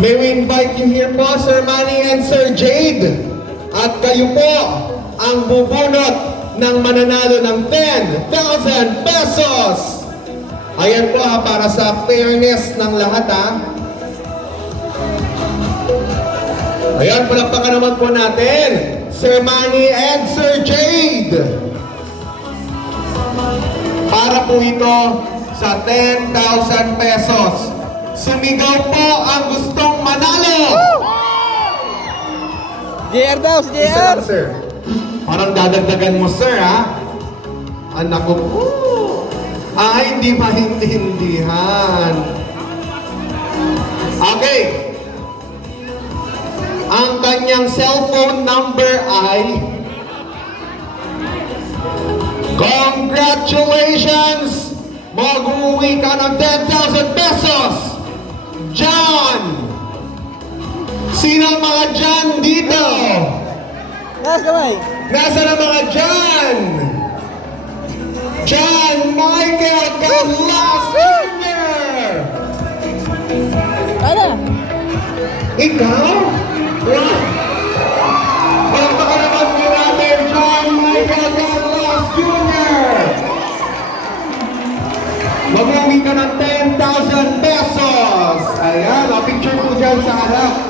May we invite you here po, Sir Manny and Sir Jade. At kayo po ang bubunot ng mananalo ng 10,000 pesos. Ayan po ha, para sa fairness ng lahat ha. Ayan, palakpakan naman po natin, Sir Manny and Sir Jade. Para po ito sa 10,000 pesos. Sumigaw po ang gustong manalo! JR daw, si Isa JR! lang, sir. Parang dadagdagan mo, sir, ha? Anak ko po. Ay, hindi maintindihan. Okay. Ang kanyang cellphone number ay... Congratulations! Mag-uwi ka ng 10,000 pesos! John! Sino ang mga John dito? Nas kamay! Nasaan ang mga John? John Michael Carlos Jr. Ano? Ikaw? Wow! Palakpakan naman po natin, John Michael Carlos Jr. Mag-uwi ka ng 10,000 pesos. Ayan, picture po dyan sa harap.